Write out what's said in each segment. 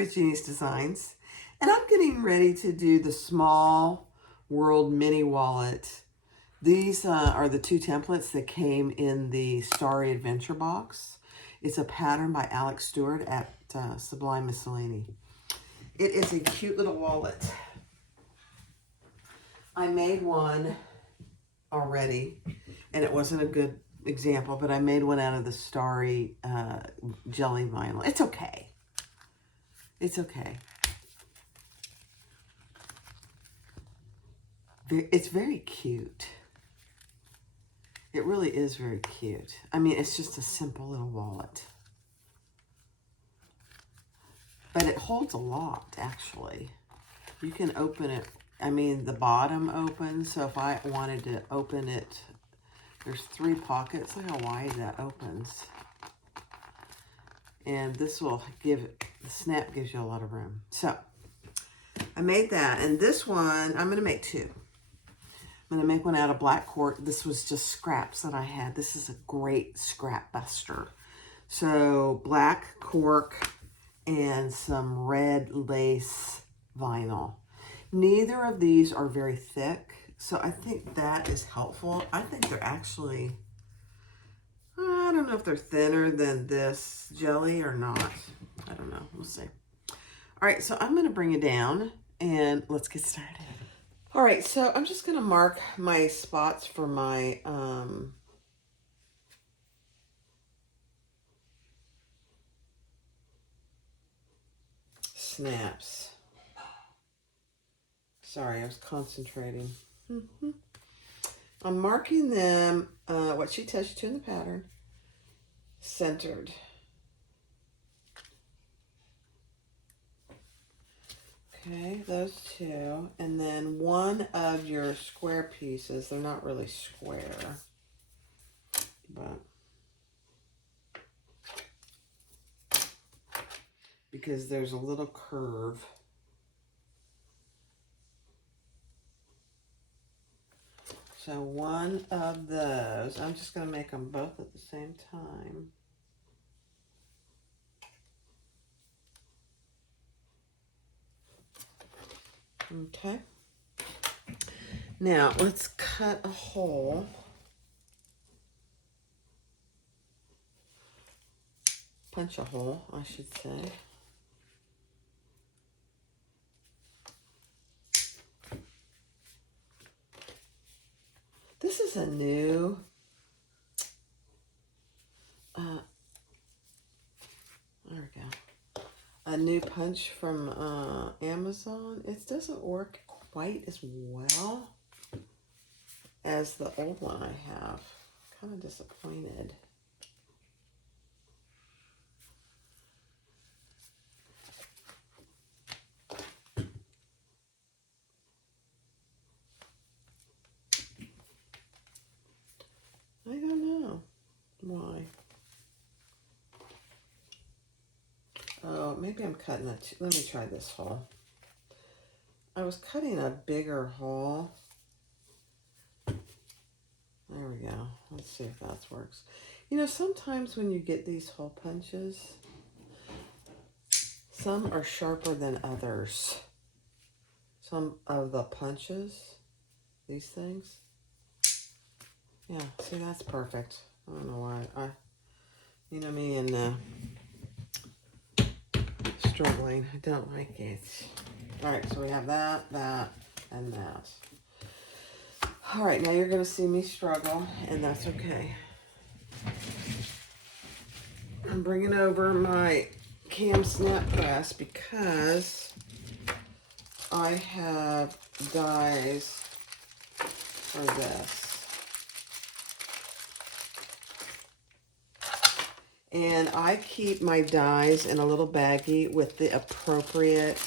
with Jeannie's Designs, and I'm getting ready to do the Small World Mini Wallet. These are the two templates that came in the Starry Adventure box. It's a pattern by Alex Stewart at Sublime Miscellany. It is a cute little wallet. I made one already, and it wasn't a good example, but I made one out of the Starry jelly vinyl. It's okay. It's okay. It's very cute. It really is very cute. I mean, it's just a simple little wallet. But it holds a lot, actually. You can open it. I mean, the bottom opens, so if I wanted to open it, there's 3 pockets. Look how wide that opens. And this will give, the snap gives you a lot of room. So, I made that. And this one, I'm going to make 2. I'm going to make one out of black cork. This was just scraps that I had. This is a great scrap buster. So, black cork and some red lace vinyl. Neither of these are very thick, so I think that is helpful. I think they're actually, I don't know if they're thinner than this jelly or not. I don't know. We'll see. All right, so I'm going to bring it down, and let's get started. All right, so I'm just going to mark my spots for my snaps. Sorry, I was concentrating. I'm marking them, what she tells you to in the pattern, centered. Okay, those 2. And then one of your square pieces, they're not really square, but because there's a little curve. So one of those, I'm just going to make them both at the same time. Okay. Now let's cut a hole. Punch a hole, I should say. This is a new, there we go, a new punch from Amazon. It doesn't work quite as well as the old one I have. Kind of disappointed. I don't know why. Oh, maybe I'm cutting it. Let me try this hole. I was cutting a bigger hole. There we go. Let's see if that works. You know, sometimes when you get these hole punches, some are sharper than others. Some of the punches, these things. Yeah, see, that's perfect. I don't know why. You know me and struggling. I don't like it. All right, so we have that, and that. All right, now you're going to see me struggle, and that's okay. I'm bringing over my cam snap press because I have dies for this. And I keep my dies in a little baggie with the appropriate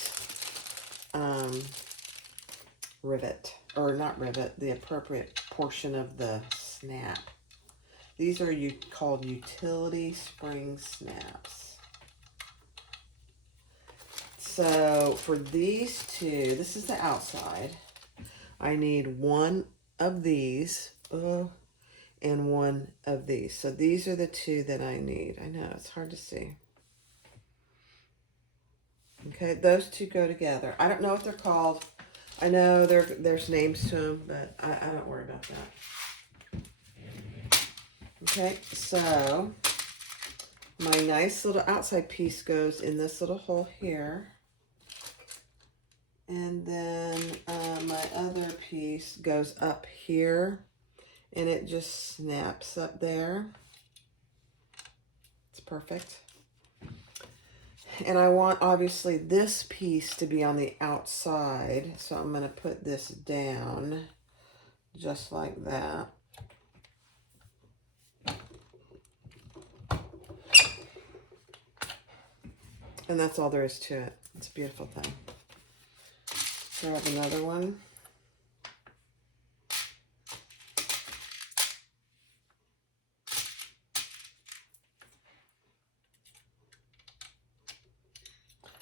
rivet. Or not rivet, the appropriate portion of the snap. These are called utility spring snaps. So for these 2, this is the outside. I need one of these and one of these. So these are the 2 that I need. I know, it's hard to see. Okay, those two go together. I don't know what they're called. I know there's names to them, but I don't worry about that. Okay, so my nice little outside piece goes in this little hole here. And then my other piece goes up here, and it just snaps up there. It's perfect. And I want, obviously, this piece to be on the outside, so I'm going to put this down just like that. And that's all there is to it. It's a beautiful thing. Grab another one.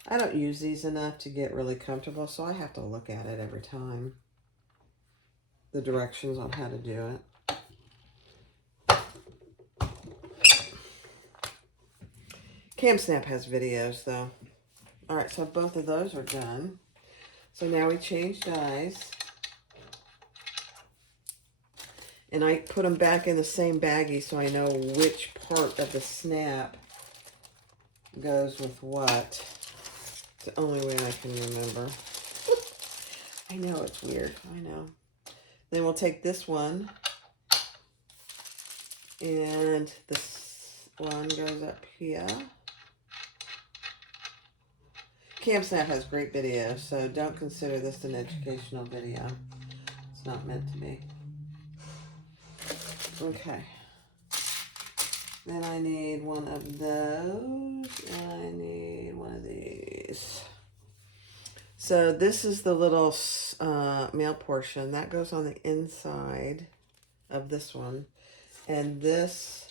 I don't use these enough to get really comfortable, so I have to look at it every time. The directions on how to do it. CamSnap has videos, though. All right, so both of those are done. So now we change dies. And I put them back in the same baggie so I know which part of the snap goes with what. It's the only way I can remember. I know it's weird. I know. Then we'll take this one. And this one goes up here. CamSnap has great videos, so don't consider this an educational video. It's not meant to be. Okay. Then I need one of those, and I need one of these. So this is the little male portion. That goes on the inside of this one. And this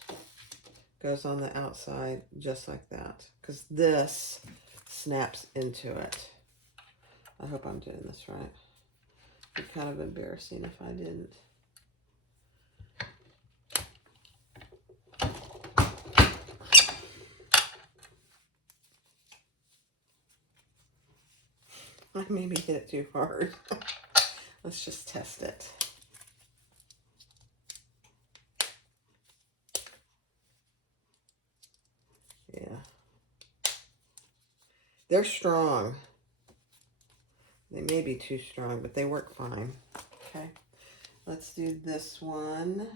goes on the outside just like that. Because this snaps into it. I hope I'm doing this right. It'd be kind of embarrassing if I didn't. I maybe hit it too hard. Let's just test it. Yeah. They're strong. They may be too strong, but they work fine. Okay. Let's do this one.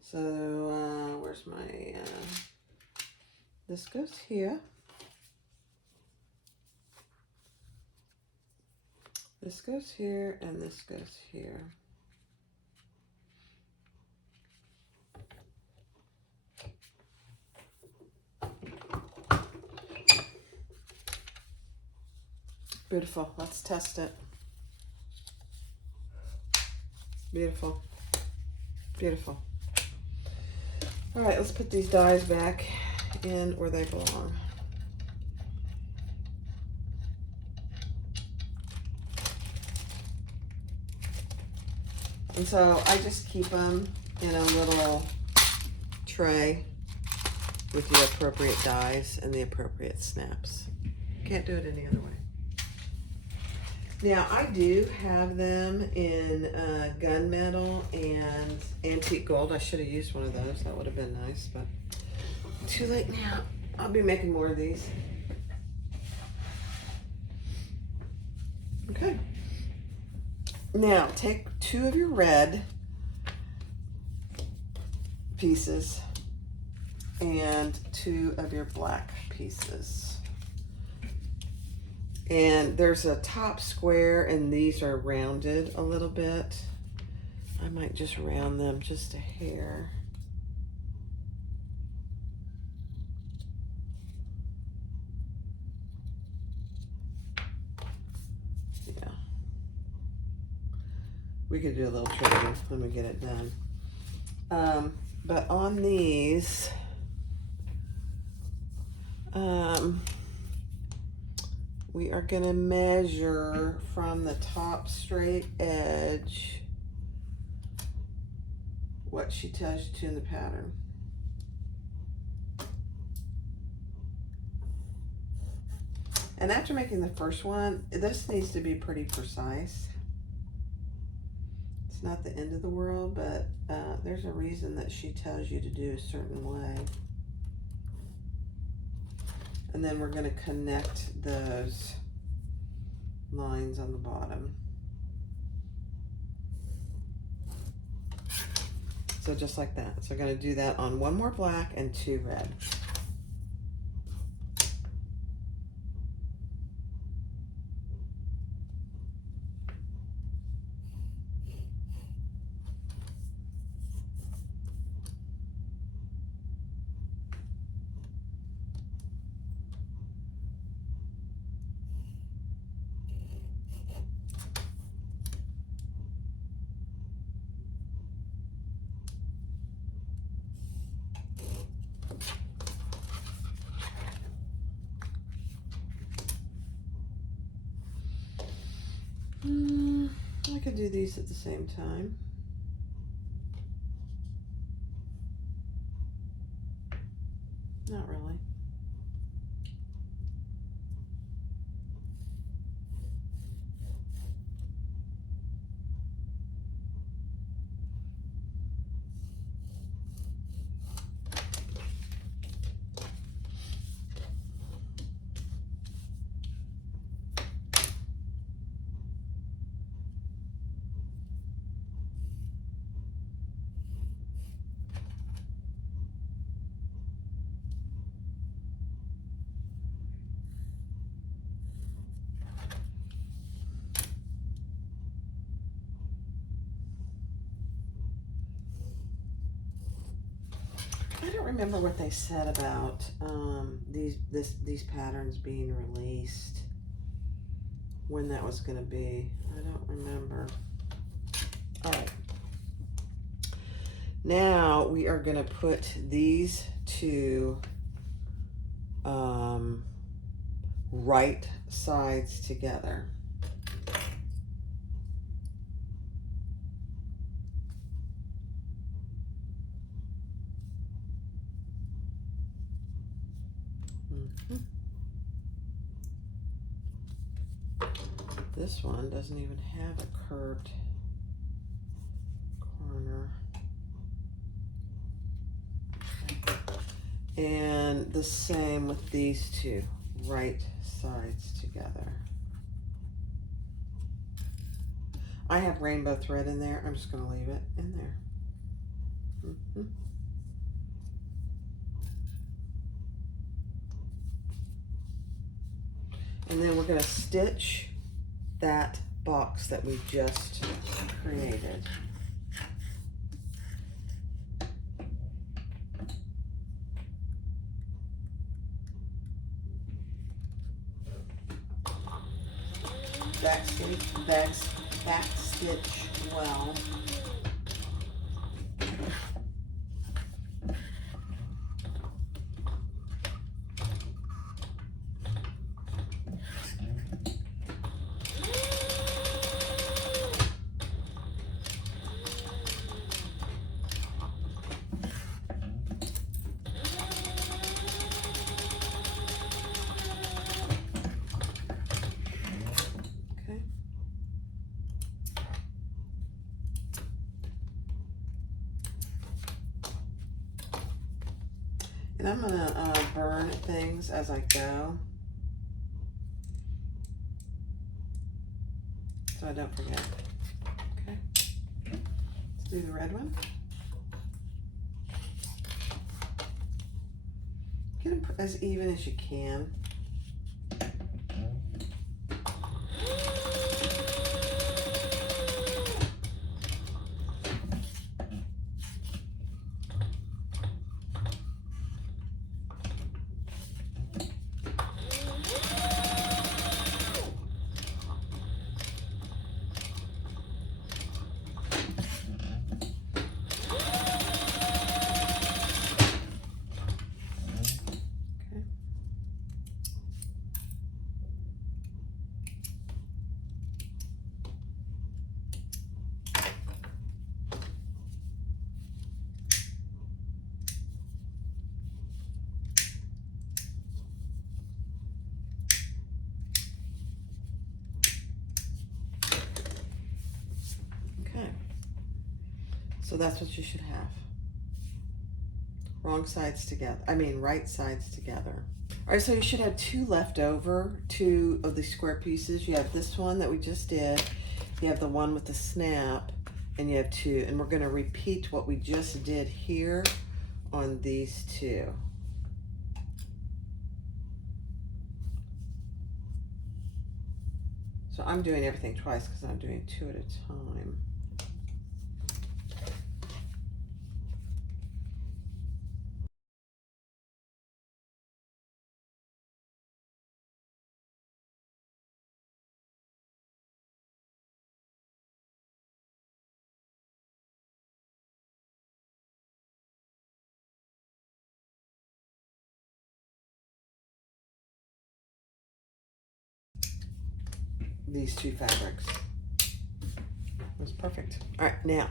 So, where's my, this goes here. This goes here, and this goes here. Beautiful. Let's test it. Beautiful. Beautiful. All right, let's put these dies back in where they belong. And so I just keep them in a little tray with the appropriate dies and the appropriate snaps. Can't do it any other way. Now, I do have them in gunmetal and antique gold. I should have used one of those. That would have been nice, but too late now. I'll be making more of these. Okay. Now, take two of your red pieces and two of your black pieces. And there's a top square, and these are rounded a little bit. I might just round them just a hair. Yeah. We could do a little trimming when we get it done. But on these, we are going to measure from the top straight edge what she tells you to in the pattern. And after making the first one, this needs to be pretty precise. It's not the end of the world, but there's a reason that she tells you to do a certain way. And then we're going to connect those lines on the bottom. So just like that. So I'm going to do that on one more black and 2 red. I could do these at the same time. Not really. I don't remember what they said about these patterns being released, when that was going to be. I don't remember. All right. Now we are going to put these two right sides together. This one doesn't even have a curved corner. And the same with these two right sides together. I have rainbow thread in there. I'm just going to leave it in there. And then we're going to stitch that box that we just created. Back stitch well. And I'm going to burn things as I go, so I don't forget. Okay, let's do the red one. Get them as even as you can. So that's what you should have. Wrong sides together. I mean, right sides together. All right, so you should have two left over, two of the square pieces. You have this one that we just did. You have the one with the snap, and you have two. And we're going to repeat what we just did here on these two. So I'm doing everything twice because I'm doing two at a time. These two fabrics. That's perfect. All right, now.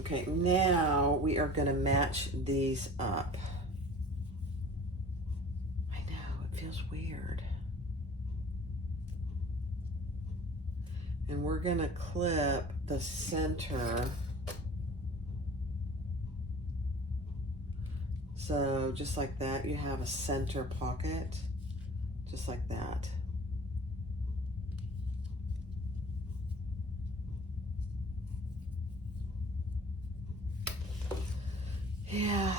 Okay, now we are going to match these up. I know, it feels weird. And we're going to clip the center. So just like that, you have a center pocket, just like that. Yeah.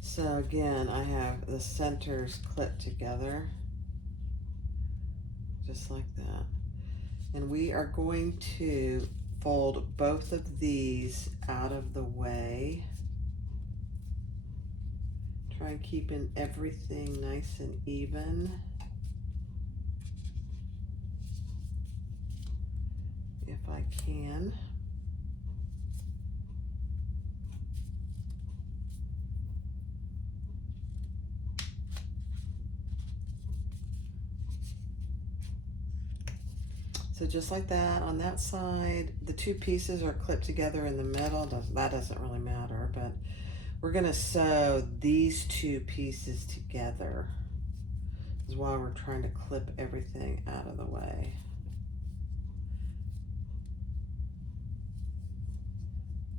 So again, I have the centers clipped together, just like that. And we are going to fold both of these out of the way. Try and keeping everything nice and even. If I can. So just like that on that side, the two pieces are clipped together in the middle. That doesn't really matter, but we're gonna sew these two pieces together. This is why we're trying to clip everything out of the way.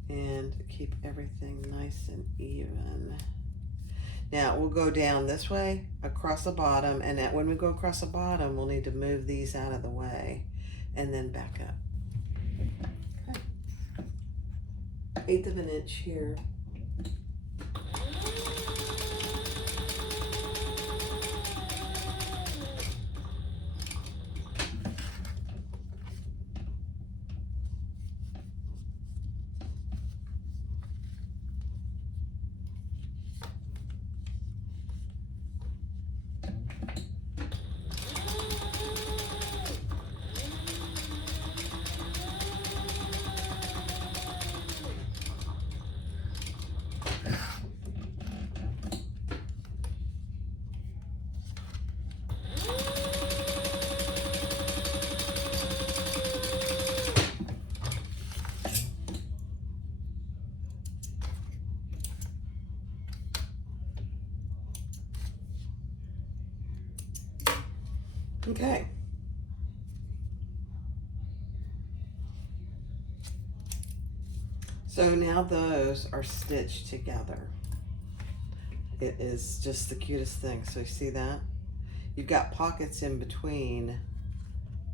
And keep everything nice and even. Now we'll go down this way across the bottom, and when we go across the bottom, we'll need to move these out of the way and then back up. Okay. 1/8 of an inch here. Okay. So now those are stitched together. It is just the cutest thing. So you see that? You've got pockets in between,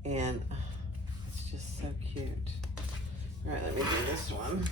and it's just so cute. All right, let me do this one.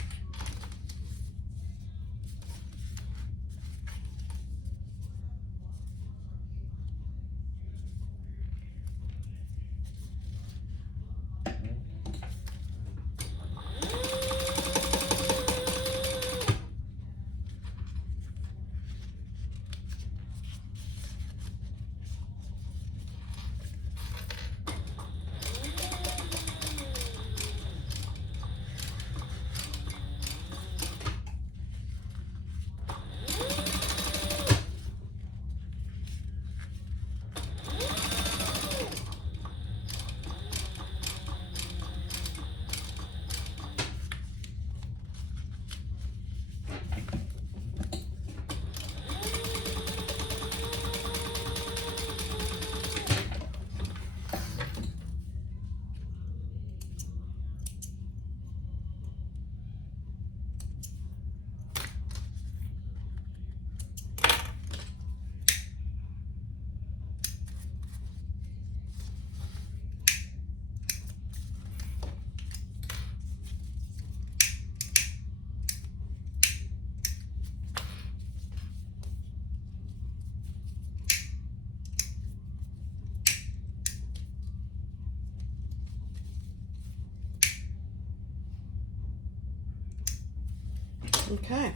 Okay.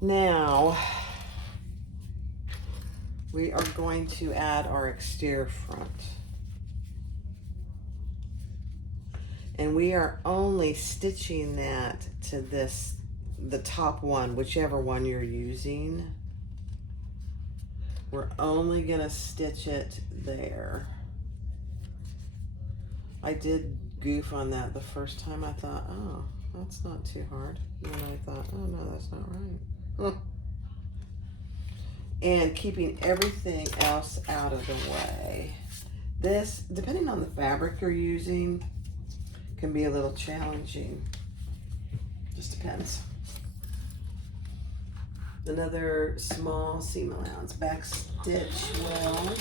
Now, we are going to add our exterior front. And we are only stitching that to this, the top one, whichever one you're using. We're only gonna stitch it there. I did goof on that the first time. I thought, oh, that's not too hard. And then I thought, oh no, that's not right. And keeping everything else out of the way. This, depending on the fabric you're using, can be a little challenging. Just depends. Another small seam allowance. Back stitch well.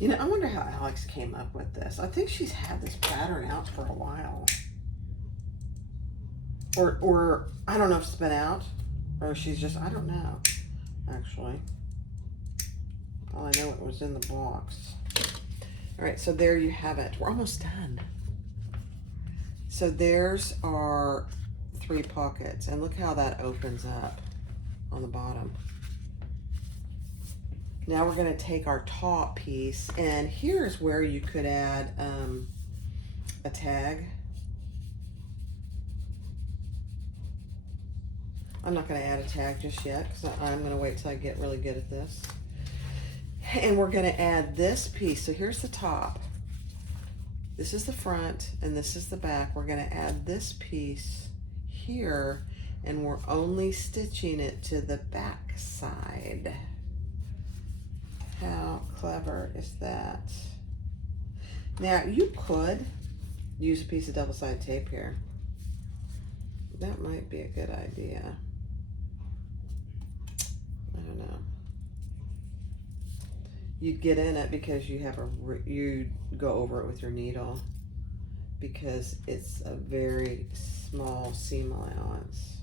You know, I wonder how Alex came up with this. I think she's had this pattern out for a while. Or I don't know if it's been out, or she's just, I don't know, actually. All I know, it was in the box. All right, so there you have it. We're almost done. So there's our 3 pockets, and look how that opens up on the bottom. Now we're going to take our top piece, and here's where you could add a tag. I'm not going to add a tag just yet because I'm going to wait till I get really good at this. And we're going to add this piece. So here's the top. This is the front, and this is the back. We're going to add this piece here, and we're only stitching it to the back side. How clever is that? Now, you could use a piece of double-sided tape here. That might be a good idea. I don't know. You'd get in it because you have you go over it with your needle because it's a very small seam allowance.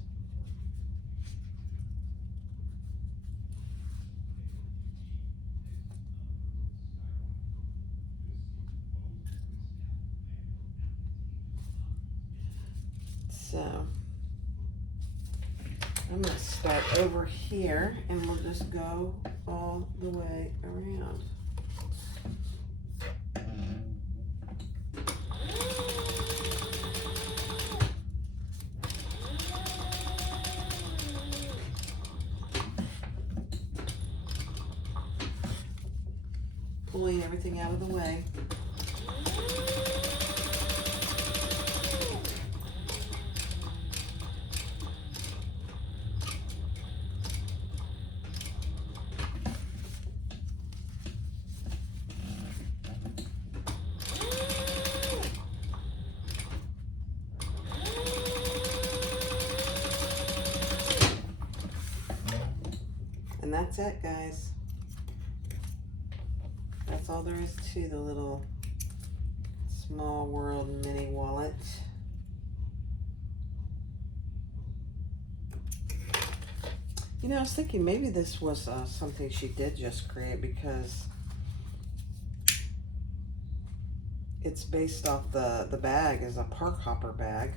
So I'm going to start over here and we'll just go all the way around. Pulling everything out of the way. And that's it, guys. That's all there is to the little Small World mini wallet. You know, I was thinking maybe this was something she did just create because it's based off the bag is a park hopper bag.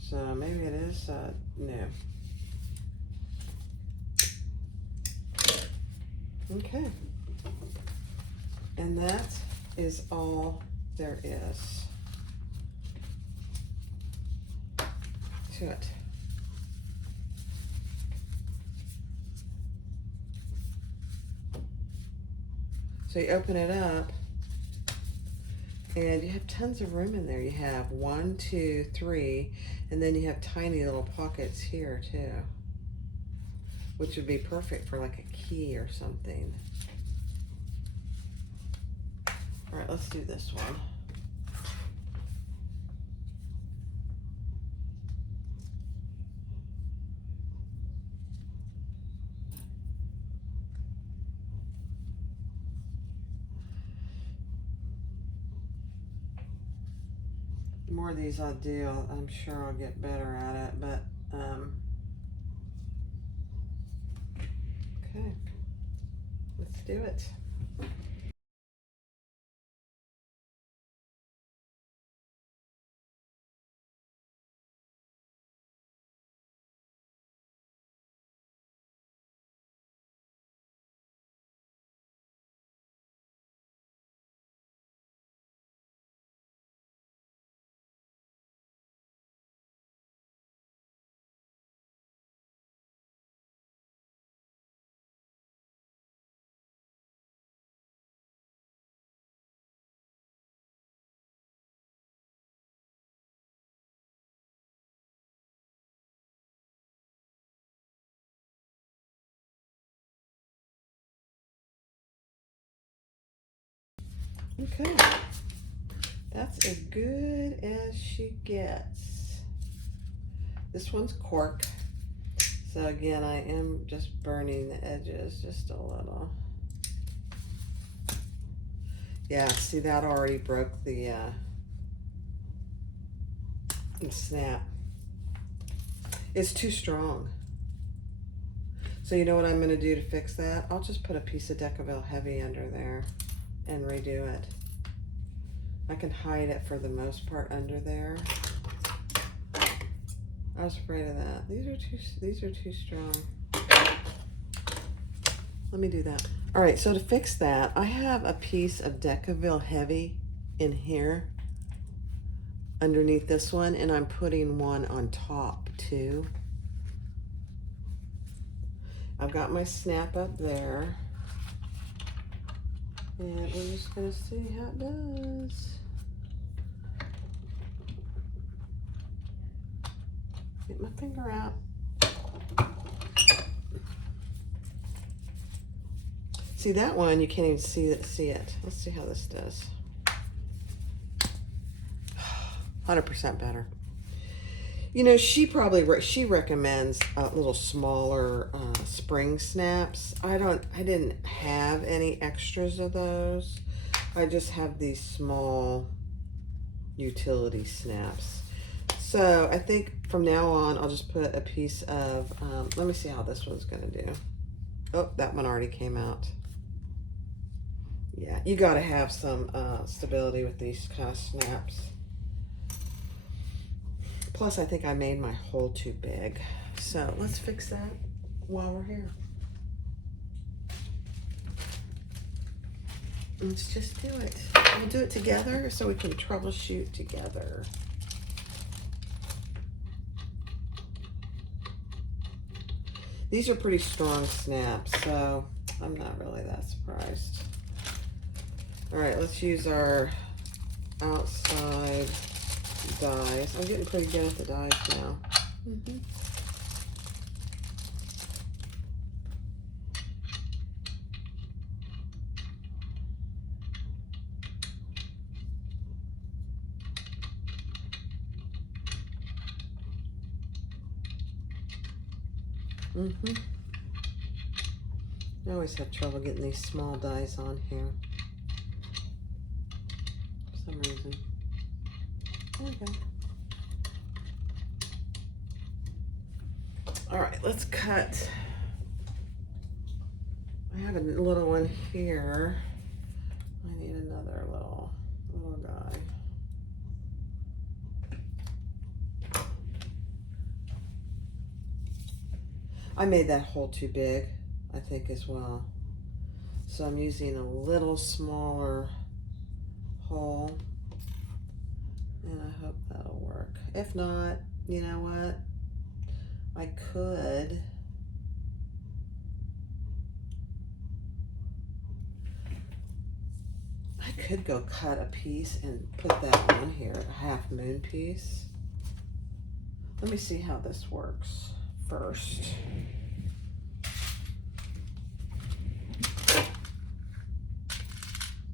So maybe it is new. Okay. And that is all there is to it. So you open it up and you have tons of room in there. You have 1, 2, 3, and then you have tiny little pockets here too, which would be perfect for like a key or something. All right, let's do this one. The more of these I do, I'm sure I'll get better at it, but okay, let's do it. Okay, that's as good as she gets. This one's cork. So again, I am just burning the edges just a little. Yeah, see, that already broke the snap. It's too strong. So you know what I'm going to do to fix that? I'll just put a piece of Decaville Heavy under there and redo it. I can hide it for the most part under there. I was afraid of that. These are too strong. Let me do that. All right, so to fix that, I have a piece of Decaville Heavy in here underneath this one, and I'm putting one on top too. I've got my snap up there, and we're just gonna see how it does. Get my finger out. See, that one, you can't even see it. Let's see how this does. 100% better. You know, she recommends a little smaller spring snaps. I didn't have any extras of those. I just have these small utility snaps. So I think from now on, I'll just put a piece of, let me see how this one's gonna do. Oh, that one already came out. Yeah, you gotta have some stability with these kind of snaps. Plus, I think I made my hole too big. So let's fix that while we're here. Let's just do it. We'll do it together so we can troubleshoot together. These are pretty strong snaps, so I'm not really that surprised. All right, let's use our outside dies. I'm getting pretty good at the dies now. I always have trouble getting these small dies on here for some reason. There we go. All right, let's cut. I have a little one here. I need another little guy. I made that hole too big, I think, as well. So I'm using a little smaller hole, and I hope that'll work. If not, you know what? I could go cut a piece and put that on here, a half moon piece. Let me see how this works first.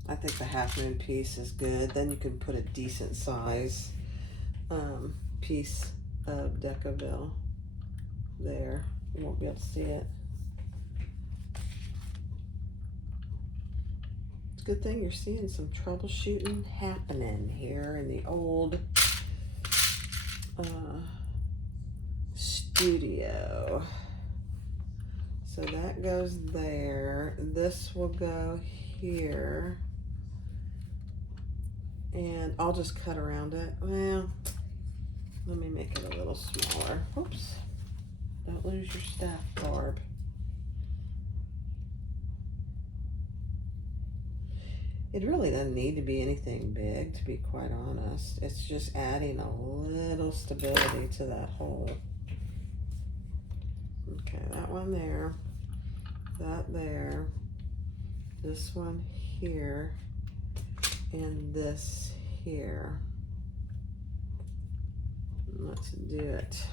I think the half moon piece is good. Then you can put a decent size piece of Decaville there. You won't be able to see it. It's a good thing you're seeing some troubleshooting happening here in the old studio. So that goes there. This will go here. And I'll just cut around it. Well, let me make it a little smaller. Oops. Don't lose your staff, Barb. It really doesn't need to be anything big, to be quite honest. It's just adding a little stability to that hole. Okay, that one there, that there, this one here, and this here. Let's do it.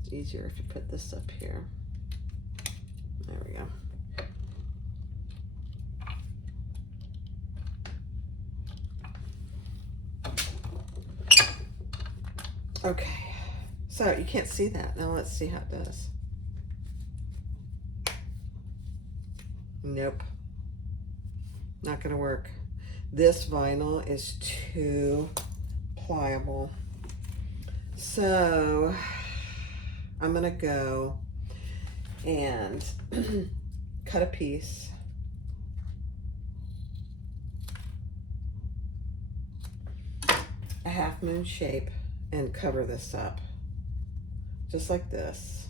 It's easier if you put this up here. There we go. Okay, so you can't see that. Now let's see how it does. Nope, not gonna work. This vinyl is too pliable. So I'm gonna go and cut a piece. A half moon shape and cover this up just like this.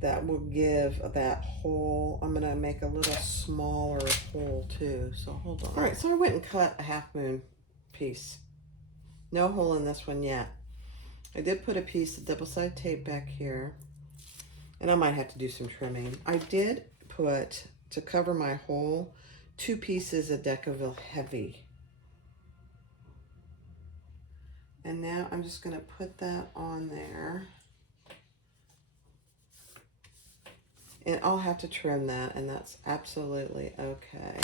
That will give that hole. I'm gonna make a little smaller hole too, so hold on. All right, so I went and cut a half moon piece. No hole in this one yet. I did put a piece of double-sided tape back here, and I might have to do some trimming. I did put, to cover my hole, 2 pieces of Decaville Heavy. And now I'm just gonna put that on there. And I'll have to trim that, and that's absolutely okay.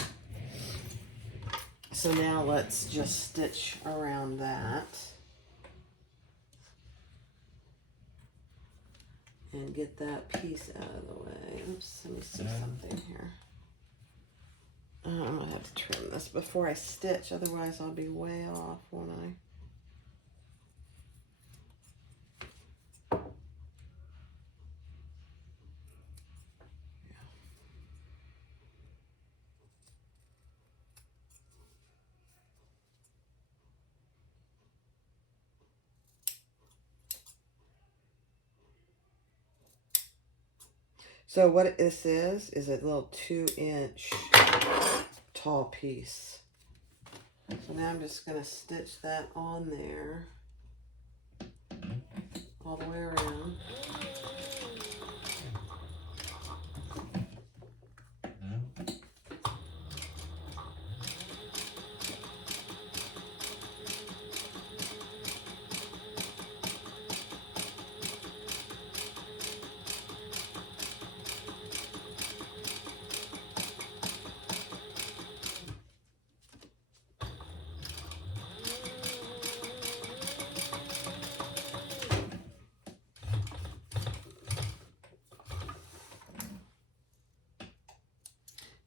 So now let's just stitch around that. And get that piece out of the way. Oops, let me see something here. I'm gonna have to trim this before I stitch, otherwise I'll be way off, won't I? So what this is a little 2-inch tall piece. So now I'm just going to stitch that on there all the way around.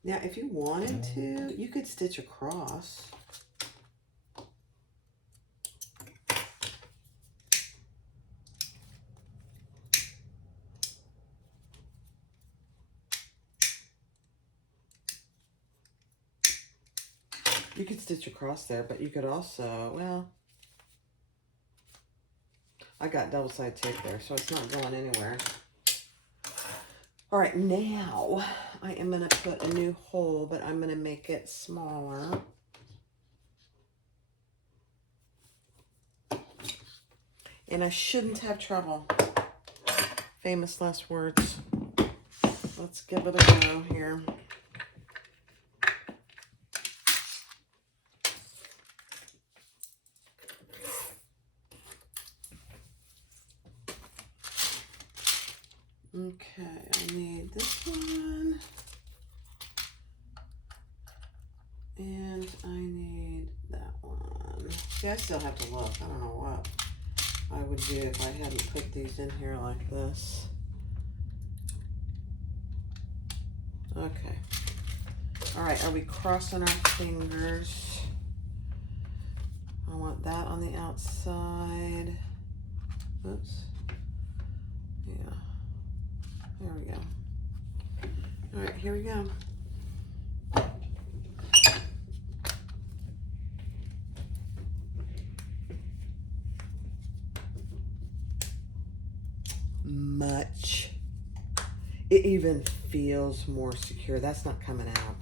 Now, if you wanted to, you could stitch across. You could stitch across there, but you could also, well, I got double-sided tape there, so it's not going anywhere. All right, now I am going to put a new hole, but I'm going to make it smaller. And I shouldn't have trouble. Famous last words. Let's give it a go here. Okay, I need this one. And I need that one. See, I still have to look. I don't know what I would do if I hadn't put these in here like this. Okay. All right, are we crossing our fingers? I want that on the outside. Oops. Yeah. There we go. All right, here we go. Much. It even feels more secure. That's not coming out.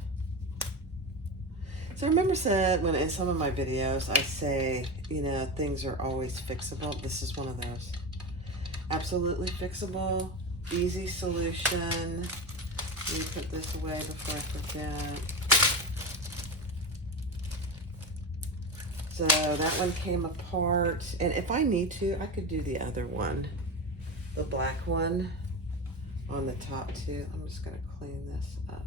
So I remember said when in some of my videos, I say, you know, things are always fixable. This is one of those. Absolutely fixable, easy solution. Let me put this away before I forget. So that one came apart. And if I need to, I could do the other one. The black one on the top too. I'm just gonna clean this up.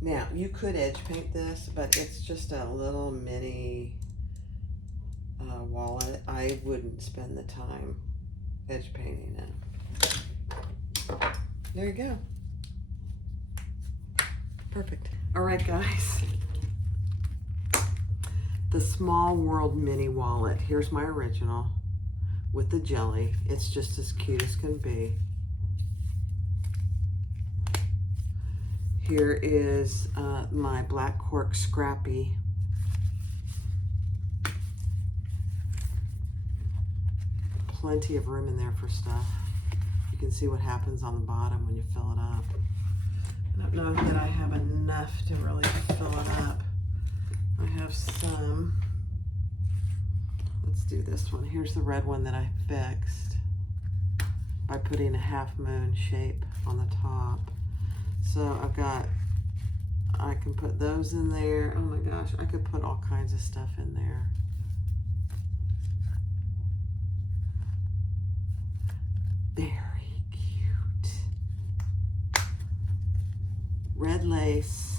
Now, you could edge paint this, but it's just a little mini wallet. I wouldn't spend the time edge painting it. There you go. Perfect. All right, guys. The Small World mini wallet. Here's my original with the jelly. It's just as cute as can be. Here is my black cork Scrappy. Plenty of room in there for stuff. You can see what happens on the bottom when you fill it up. I don't know that I have enough to really fill it up. I have some. Let's do this one. Here's the red one that I fixed by putting a half moon shape on the top. So I can put those in there. Oh my gosh, I could put all kinds of stuff in there. Very cute. Red lace.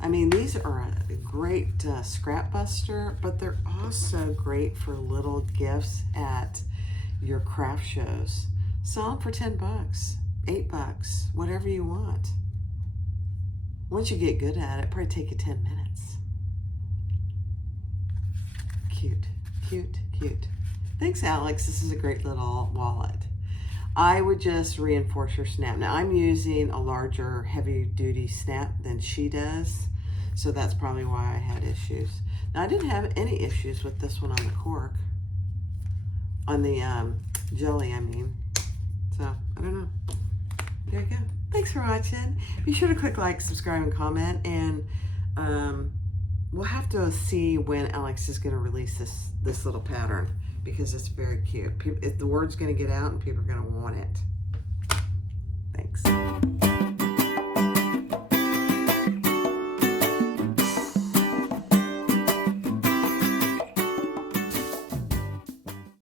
I mean, these are a great scrap buster, but they're also great for little gifts at your craft shows. Sell them for 10 bucks. $8, whatever you want. Once you get good at it, probably take you 10 minutes. Cute, cute, cute. Thanks, Alex. This is a great little wallet. I would just reinforce your snap. Now, I'm using a larger, heavy-duty snap than she does, so that's probably why I had issues. Now, I didn't have any issues with this one on the cork. On the jelly, I mean. So, I don't know. There you go. Thanks for watching. Be sure to click like, subscribe, and comment. And we'll have to see when Alex is going to release this little pattern because it's very cute. The word's going to get out and people are going to want it. Thanks.